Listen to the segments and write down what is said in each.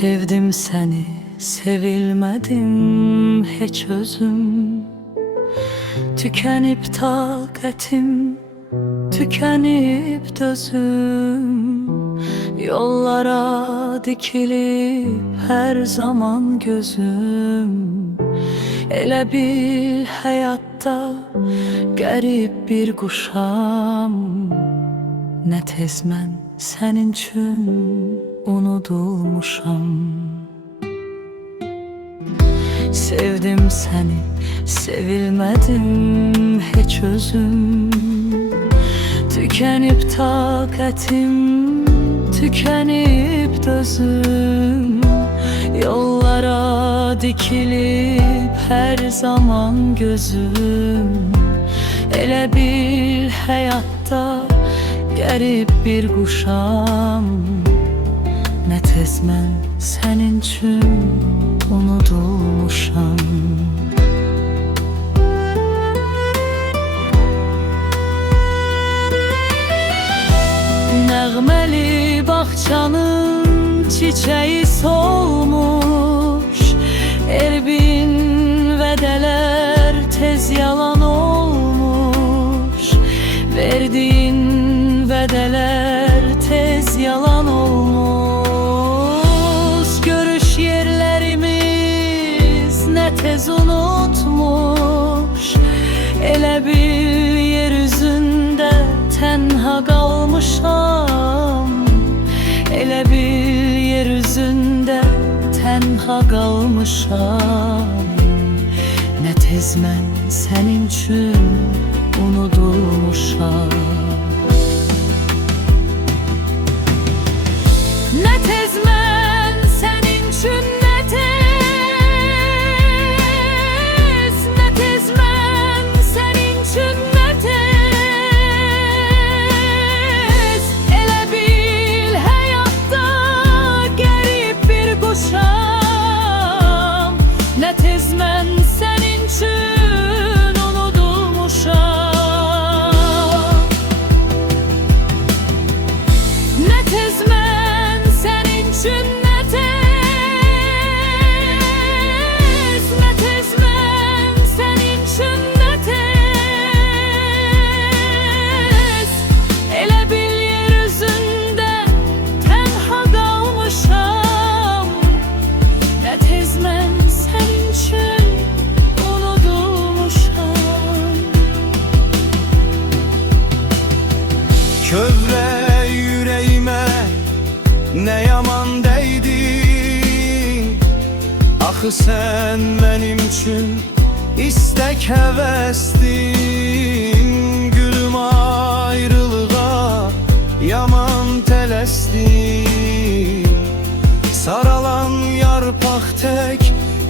Sevdim seni, sevilmedim hiç özüm. Tükenip taqətim, tükenip dözüm. Yollara dikilip her zaman gözüm. Elə bil həyatda qərib bir quşam. Nə tez mən sənin üçün unudulmuşam. Sevdim səni, sevilmedim hiç özüm. Tükenip taqətim, tükenip dözüm. Yollara dikilip her zaman gözüm. Elə bil həyatda qərib bir quşam. Nə tez mən sənin üçün unudulmuşam. Nəğməli bağçanın çiçeği solmuş. Erbin vədələr tez yalan olmuş. Verdiğin vədələr tez yalan olmuş. Görüş yerlerimiz ne tez unutmuş. Elə bil yeryüzünde tenha kalmışam. Elə bil yeryüzünde tenha kalmışam. Ne tez mən sənin üçün unudulmuşam. Ne tez mən sənin üçün, ne tez mən sənin üçün, ne tez. Elə bil həyatda qərib bir quşam. Ne tez mən sənin üçün unudulmuşam. Ne tez mən sənin üçün, ne tez mən sənin üçün, ne tez. Elə bil yeryüzünde tenha kalmışam. Ne tez mən sənin üçün unudulmuşam. Kövrə yüreğime ne yaman değdin. Axı sen benim için istek həvəsdin. Gülüm ayrılığa yaman tələsdin. Saralan yarpaq tek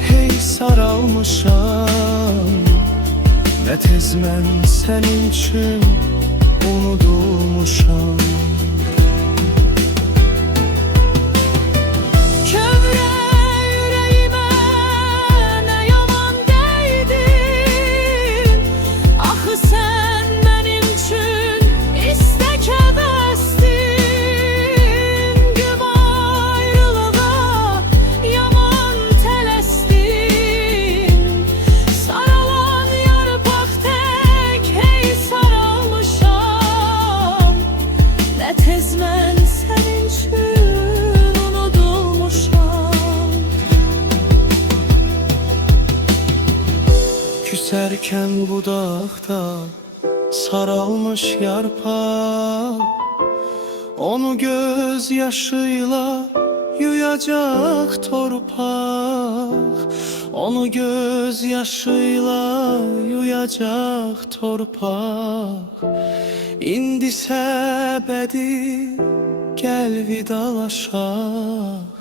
hey saralmışam. Ne tez mən sənin üçün unudulmuşam. Kövrə yüreğime ne yaman değdin. Axı sen benim üçün istek həvəsdin. Güm ayrılığa yaman tələsdin. Saralan yarpaq tek hey saralmışam. Ne tez mən sənin üçün unudulmuşam. Küserken budakta saralmış yarpak. Onu gözyaşıyla yuyacak torpak. Onu gözyaşıyla yuyacak torpak. İndi səbədi gel vidalaşaq.